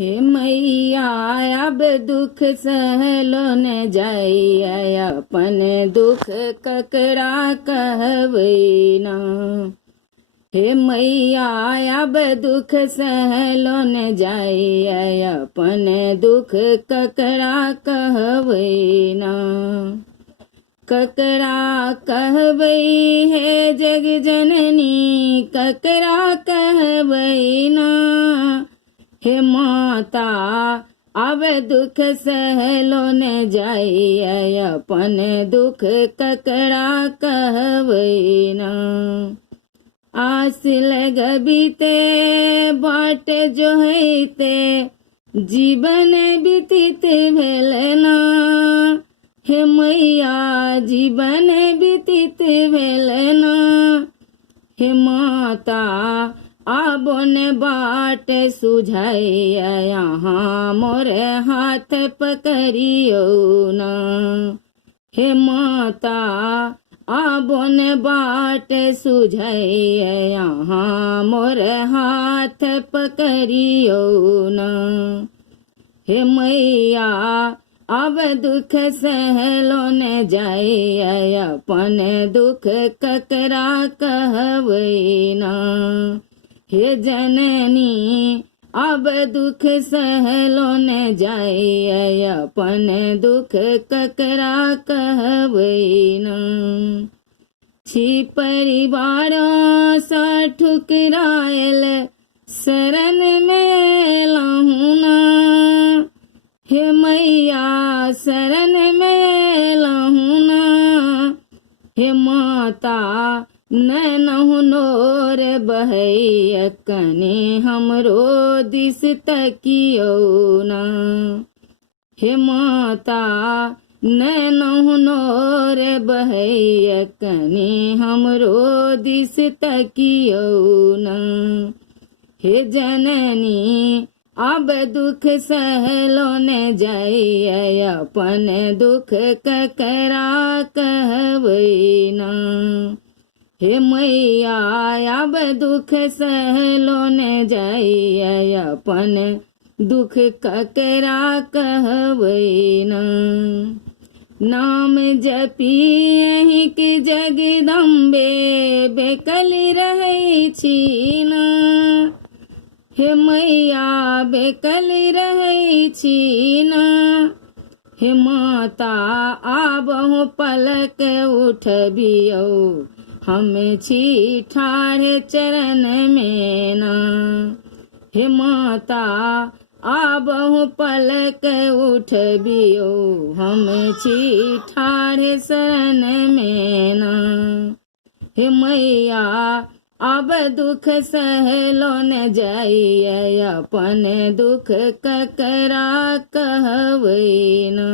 हे मैया अब दुख सहलो न जाई, अपन दुख ककरा कहबै ना। हे मैया अब दुख सहलो न जाई, अपन दुख ककरा कहबै ना। ककरा कहबै हे जग जननी, ककरा कहबै ना। हे माता अब दुख सहलो न जाई, अपन दुख ककरा कहबै ना। आस लगबिते बाट जोहते जीवन बीतित भेल ना। हे मैया जीवन बीतित भेल ना। हे माता आबोन बाट सुझाई, यहाँ मोर हाथ पकड़ियो ना। हे माता आबोन बाट सुझाई, यहाँ मोर हाथ पकड़ियो ना। हे मैया अब दुख सहलो न जाई, अपन दुख ककरा कहबै ना। हे जननी अब दुख सहलो न जाई, अपन दुख ककरा कहबै ना। छी परिवार सा ठुकरायल शरण में लाहू ना। हे मैया शरण में लाहू ना। हे माता नैनहु नोर बहै, कने हमरो दिस तकियो ना। हे माता नैनहु नोर बहै, कने हमरो दिस तकियो ना। हे जननी अब दुख सहलो न जाई, अपन दुख ककरा कहबै ना। हे मैया अब दुख सहलो न जाई, अपन दुख ककरा कहबै ना। नाम जपियहि कि जगदम्बे बेकल रहै छी ना। हे मैया बेकल रहै छी ना। हे माता आबहु पलक उठबियो, हम छी ठाढ़ चरण में ना। हे माता आबहु पलक उठबियो, हम छी ठाढ़ शरण में ना। हे मैया अब दुख सहलो न जाई, अपन दुख ककरा कहबै ना।